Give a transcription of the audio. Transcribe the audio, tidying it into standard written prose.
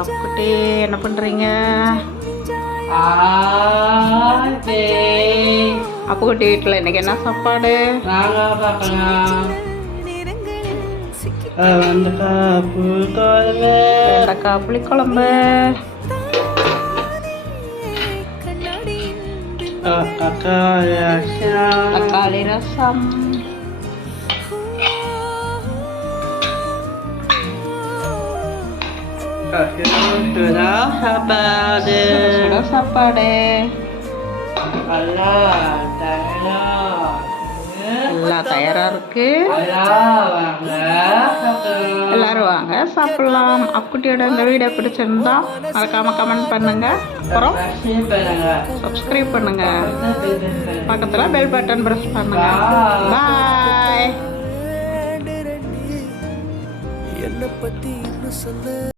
அப்புக்குட்டி என்ன பண்ணுறீங்க? அப்புக்குட்டி வீட்டில் இன்னைக்கு என்ன சாப்பாடு? வெண்டைக்காய் புளிக்குழம்பு, தக்காளி ரசம், சாப்பாடு எல்லாம் தயாரா இருக்கு. எல்லாரும் வாங்க சாப்பிடலாம். அப்புக்குட்டியோட இந்த வீடியோ பிடிச்சிருந்தா மறக்காம கமெண்ட் பண்ணுங்க, அப்புறம் சப்ஸ்கிரைப் பண்ணுங்க, பக்கத்துல பெல் பட்டன் பிரஸ் பண்ணுங்க. பாய்.